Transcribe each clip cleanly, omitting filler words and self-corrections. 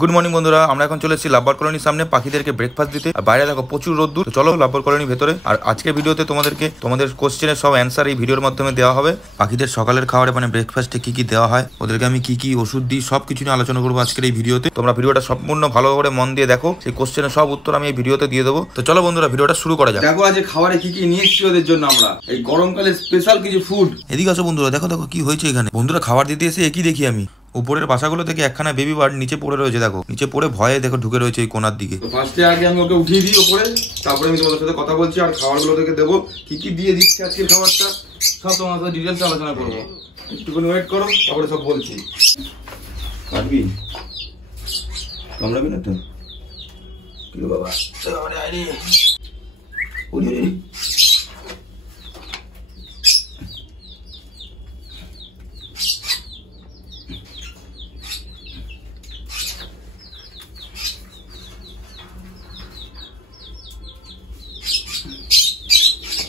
Good morning বন্ধুরা, আমরা এখন চলে এসেছি লাভবার কলোনির সামনে পাখিদেরকে ব্রেকফাস্ট দিতে। আর বাইরে দেখো প্রচুর রোদ্দুর। চলো লাভবার কলোনির ভেতরে। আর আজকের ভিডিওতে তোমাদের কোশ্চেনের সব অ্যান্সার এই ভিডিওর মাধ্যমে দেওয়া হবে। পাখিদের সকালের খাবারে মানে ব্রেকফাস্টে কি কি দেওয়া হয়, ওদেরকে আমি কি কি ওষুধ দিই, সব কিছু নিয়ে আলোচনা করবো আজকের এই ভিডিওতে। তোমরা ভিডিওটা সম্পূর্ণ ভালো করে মন দিয়ে দেখো, সেই কোশ্চেনের সব উত্তর আমি এই ভিডিওতে দিয়ে দেবো। তো চলো বন্ধুরা ভিডিওটা শুরু করা যাক। দেখো আজ খাবারে কি কি নিয়ে এসেছি ওদের জন্য আমরা, এই গরমকালে স্পেশাল কিছু ফুড। এদিকে আসো বন্ধুরা, দেখো দেখো কি হয়েছে এখানে। বন্ধুরা খাবার দিতে এসে একই দেখি আমি, উপরের বাসাগুলো থেকে একখানা বেবি বার্ড নিচে পড়ে রয়েছে। দেখো নিচে পড়ে ভয়ে দেখো ঢুকে রয়েছে এই কোনার দিকে। তো ফার্স্টে আগে আমি ওকে উঠিয়ে দিই উপরে, তারপরে আমি তোমাদের সাথে কথা বলছি আর খাবারগুলো থেকে দেবো, কি কি দিয়ে দিচ্ছি আজকের খাবারটা সব তোমার সাথে ডিটেলস আলোচনা করবো। একটুখানি ওয়েট করো, তারপরে সব বলছি। কাটবি কামড়াবি না তো? কি বাবা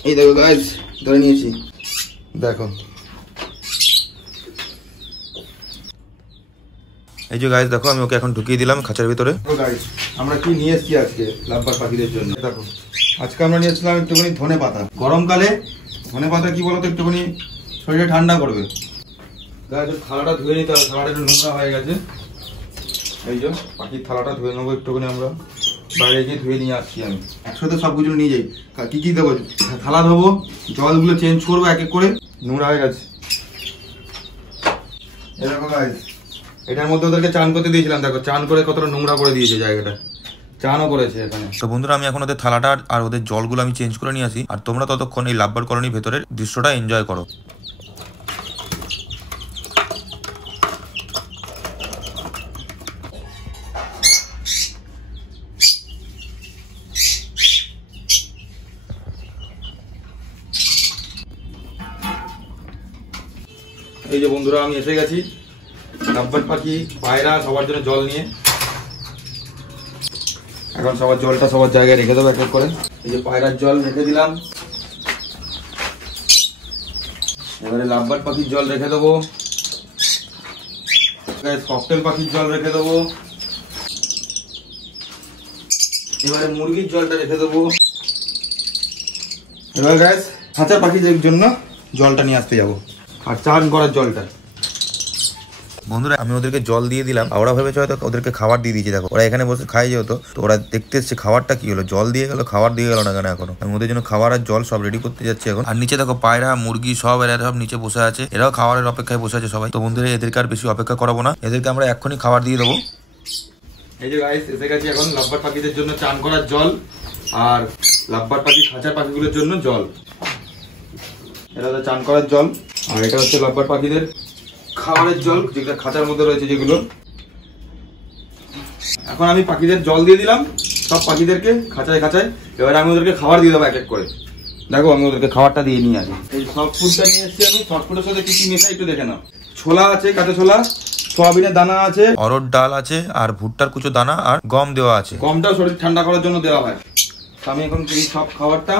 এই দেখো গাইস, ধরে নিয়েছি। দেখো এই যে গাইস দেখো, আমি ওকে এখন ঢুকিয়ে দিলাম খাঁচার ভিতরে। গাইস আমরা কি নিয়ে এসেছি আজকে লাভবার পাখিদের জন্য। দেখো আজকে আমরা নিয়ে এসেছিলাম একটুখানি ধনে পাতা। গরমকালে ধনে পাতা কি বলতো, একটুখানি শরীরে ঠান্ডা করবে। গাইস থালাটা ধুয়ে নিতে হবে, থালাটা একটু নোংরা হয়ে গেছে। এই যে পাখির থালাটা ধুয়ে নেবো একটুখানি, আমরা বাইরে গিয়ে ধুয়ে নিয়ে আসছি। আমি একসাথে সবগুলো নিয়ে যাই। কি কি দেবো, থালা ধোবো, জলগুলো চেঞ্জ করবো এক এক করে, নোংরা হয়ে গেছে। এরকম গাইস এটার মধ্যে ওদেরকে চান করতে দিয়েছিলাম, দেখো চান করে কতটা নোংরা করে দিয়েছে জায়গাটা, চানও করেছে এখানে। তো বন্ধুরা আমি এখন ওদের থালাটা আর ওদের জলগুলো আমি চেঞ্জ করে নিয়ে আসি, আর তোমরা ততক্ষণ এই লাভবার কলোনির ভেতরের দৃশ্যটা এনজয় করো। এই যে বন্ধুরা আমি এসে গেছি লাভবার পাখি পায়রা সবার জন্য জল নিয়ে। এখন সবার জলটা সবার জায়গায় রেখে দেবো এক এক করে। এই যে পায়রার জল রেখে দিলাম, এবারে লাভবার পাখির জল রেখে দেবো, ককটেল পাখির জল রেখে দেবো, এবারে মুরগির জলটা রেখে দেবো। এবার গাইস খাঁচা পাখিদের জন্য জলটা নিয়ে আসতে যাবো, আর চান করার জলটা। বন্ধুরা আমি ওদেরকে জল দিয়ে দিলাম, ওরা ভেবেছে হয়তো ওদেরকে খাবার দিয়ে দিয়েছি। দেখো ওরা এখানে বসে খাই যেহেতু, তো ওরা দেখতে এসছে খাবারটা কি হলো, জল দিয়ে গেল খাবার দিয়ে গেল না কেন। এখনো আমি ওদের জন্য খাবার আর জল সব রেডি করতে যাচ্ছি এখন। আর নিচে দেখো পায়রা মুরগি সব এরা সব নিচে বসে আছে, এরাও খাবারের অপেক্ষায় বসে আছে সবাই। তো বন্ধুরা এদেরকে আর বেশি অপেক্ষা করাবো না, এদেরকে আমরা এক্ষুনি খাবার দিয়ে দেবো। এই যে গাইস এসে গেছি এখন লাভবার পাখিদের জন্য চান করার জল, আর লাভবার পাখি খাঁচার পাখিগুলোর জন্য জল। এটা হচ্ছে চান করার জল, আর এটা হচ্ছে লাভবার পাখিদের খাবারের জল, যেগুলো খাঁচার মধ্যে রয়েছে যেগুলো। এখন আমি পাখিদের জল দিয়ে দিলাম সব পাখিদেরকে খাঁচায় খাঁচায়। এবার আমি ওদেরকে খাবার দিয়ে দেবো এক এক করে। দেখো আমি ওদেরকে খাবারটা দিয়ে নিয়ে আসি। এই সব ফুডটা নিয়ে এসেছি আমি। সব ফুডের সাথে কি কি মেশাই একটু দেখে নাও। ছোলা আছে, কাঁচা ছোলা, সোয়াবিনের দানা আছে, অরহর ডাল আছে, আর ভুট্টার কুচো দানা আর গম দেওয়া আছে। গমটাও শরীর ঠান্ডা করার জন্য দেওয়া হয়। আমি এখন এই সব খাবারটা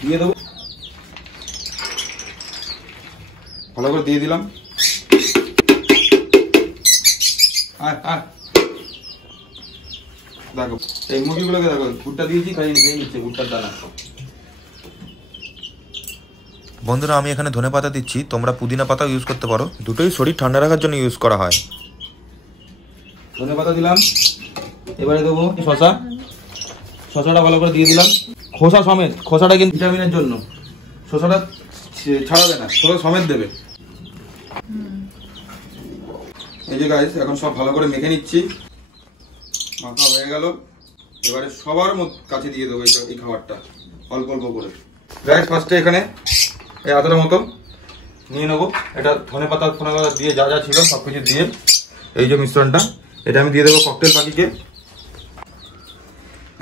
দিয়ে দেবো, ভালো করে দিয়ে দিলাম। দেখো এই মুরগিগুলোকে দেখো ভুট্টা দিয়েছি, খাইয়ে নিচ্ছে ভুট্টার দানা। বন্ধুরা আমি এখানে ধনে পাতা দিচ্ছি, তোমরা পুদিনা পাতাও ইউজ করতে পারো, দুটোই শরীর ঠান্ডা রাখার জন্য ইউজ করা হয়। ধনে পাতা দিলাম, এবারে দেবো শসা। শসাটা ভালো করে দিয়ে দিলাম, খোসা সমেত। খোসাটা কিন্তু ভিটামিনের জন্য, শসাটা ছাড়াবে না, শসা সমেত দেবে। এই যে গাইস এখন সব ভালো করে মেখে নিচ্ছি, মাখা হয়ে গেল। এবারে সবার কাছে দিয়ে দেবো এই খাবারটা অল্প অল্প করে। গাইস ফার্স্টে এখানে এই আদার মতো নিয়ে নেবো, এটা ধনে পাতা ফোনা পাতা দিয়ে যা যা ছিল সবকিছু দিয়ে এই যে মিশ্রণটা, এটা আমি দিয়ে দেবো ককটেল পাখিকে।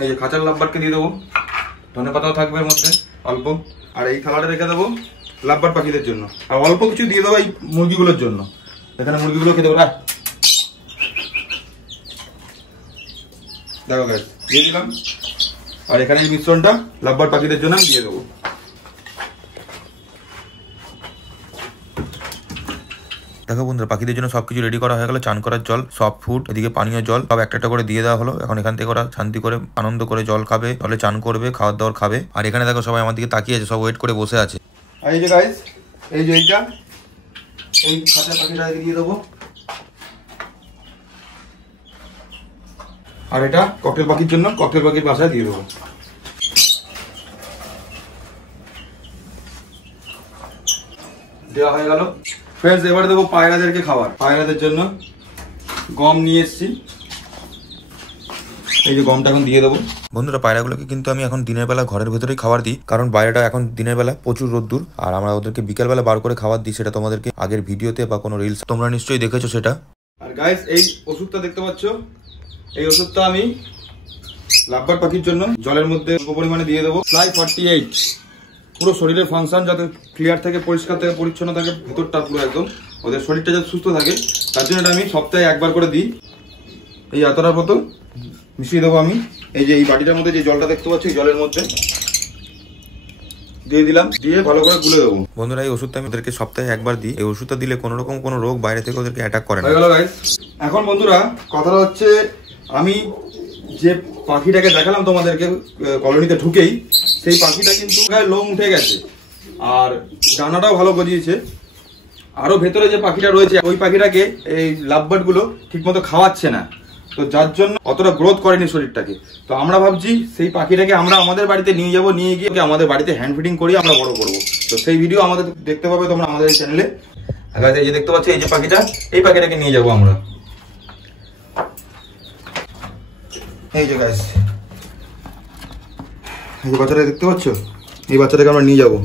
এই যে খাঁচার লাভবারকে দিয়ে দেবো, ধনে পাতাও থাকবে এর মধ্যে অল্প। আর এই থালাটা রেখে দেবো লাভবার পাখিদের জন্য, আর অল্প কিছু দিয়ে দেবো এই মুরগিগুলোর জন্য। এখানে মুরগিগুলো খেতে পারে। দেখো গাইস দিয়ে দিলাম, আর এখানে এই মিশ্রণটা লাভবার পাখিদের জন্য দিয়ে দেবো। দেখো বন্ধুরা, পাখিদের জন্য সবকিছু রেডি করা হয়ে গেল। চান করার জল, সফট ফুড, এদিকে পানীয় জল সব একটা একটা করে দিয়ে দেওয়া হলো। এখন এখান থেকে ওরা শান্তি করে আনন্দ করে জল খাবে, জলে চান করবে, খাওয়ার দাওয়ার খাবে। আর এখানে দেখো সবাই আমার দিকে তাকিয়ে আছে, সব ওয়েট করে বসে আছে। আর এই যে গাইস, এই যে এইটা এই খাঁচা পাখিটাকে দিয়ে দেবো। আর এটা ককটেল পাখির জন্য, ককটেল পাখির বাসায় দিয়ে দেবো। দেওয়া হয়ে গেল। ফ্রেন্ডস, এবারে দেবো পায়রাদেরকে খাবার। পায়রাদের জন্য গম নিয়ে এসছি, এই যে গমটা এখন দিয়ে দেবো। বন্ধুরা, পায়রাগুলোকে কিন্তু আমি এখন দিনের বেলা ঘরের ভেতরেই খাবার দিই, কারণ বাইরেটা এখন দিনের বেলা প্রচুর রোদ্দুর। আর আমরা ওদেরকে বিকেল বেলা বার করে খাবার দিই, সেটা তোমাদেরকে আগের ভিডিওতে বা কোনো রিলস তোমরা নিশ্চয়ই দেখেছো সেটা। আর গাইস, এই ওষুধটা দেখতে পাচ্ছ, এই ওষুধটা আমি লাভবার্ড পাখির জন্য জলের মধ্যে অল্প পরিমাণে দিয়ে দেবো। ফ্লাই 48 পুরো শরীরের ফাংশন যাতে ক্লিয়ার থাকে, পরিষ্কার থাকে, পরিচ্ছন্ন থাকে, ভেতরটা পুরো একদম ওদের শরীরটা যাতে সুস্থ থাকে, তার জন্য এটা আমি সপ্তাহে একবার করে দিই। এই এতটার মতো মিশিয়ে দেবো আমি। এই যে এই বাটিটার মধ্যে যে জলটা দেখতে পাচ্ছি, জলের মধ্যে দিয়ে দিলাম, দিয়ে ভালো করে গুলে দেবো। বন্ধুরা, এই ওষুধটা আমি ওদেরকে সপ্তাহে একবার দিই। এই ওষুধটা দিলে কোনো রকম কোনো রোগ বাইরে থেকে ওদেরকে অ্যাটাক করে না। হয়ে গেল গাইস। এখন বন্ধুরা, কথাটা হচ্ছে, আমি যে পাখিটাকে দেখালাম তোমাদেরকে কলোনিতে ঢুকেই, সেই পাখিটা কিন্তু গায়ে লোম উঠে গেছে আর ডানাটাও ভালো গজিয়েছে। আরো ভেতরে যে পাখিটা রয়েছে, ওই পাখিটাকে এই লাভবার্ড গুলো ঠিক মতো খাওয়াচ্ছে না, তো যার জন্য অতটা গ্রোথ করেনি শরীরটাকে। তো আমরা ভাবছি সেই পাখিটাকে আমরা আমাদের বাড়িতে নিয়ে যাব, নিয়ে গিয়ে আমাদের বাড়িতে হ্যান্ড ফিডিং করি আমরা বড় করবো। তো সেই ভিডিও আমাদের দেখতে পাবে তোমরা আমাদের চ্যানেলে। এই যে দেখতে পাচ্ছ, এই যে পাখিটা, এই পাখিটাকে নিয়ে যাবো আমরা। এই যে গাইস, এই যে বাচ্চাটা দেখতে পাচ্ছ, এই বাচ্চাটাকে আমরা নিয়ে যাবো।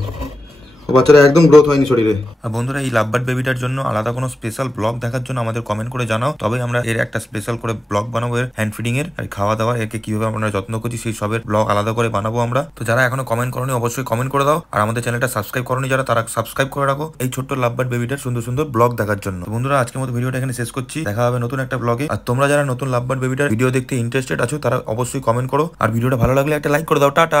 ও বাচ্চাটা একদম গ্রোথ হয়নি শরীরে। আর বন্ধুরা, এই লাভবার্ড বেবিটার জন্য আলাদা কোনো স্পেশাল ব্লগ দেখার জন্য আমাদের কমেন্ট করে জানাও, তবে আমরা এর একটা স্পেশাল করে ব্লগ বানাবো। এর হ্যান্ড ফিডিং এর আর খাওয়া দাওয়া, একে কিভাবে আমরা যত্ন করছি সেই সবের ব্লগ আলাদা করে বানাবো আমরা। তো যারা এখনো কমেন্ট করনি অবশ্যই কমেন্ট করে দাও, আর আমাদের চ্যানেলটা সাবস্ক্রাইব করনি যারা, তারা সাবস্ক্রাইব করে রাখো এই ছোট্ট লাভবার্ড বেবিটার সুন্দর সুন্দর ব্লগ দেখার জন্য। বন্ধুরা, আজকের মতো ভিডিওটা এখানে শেষ করছি, দেখা হবে নতুন একটা ব্লগে। আর তোমরা যারা নতুন লাভবার্ড বেবিটার ভিডিও দেখতে ইন্টারেস্টেড আছো, তারা অবশ্যই কমেন্ট করো, আর ভিডিওটা ভালো লাগলে একটা লাইক করে দাও। টাটা।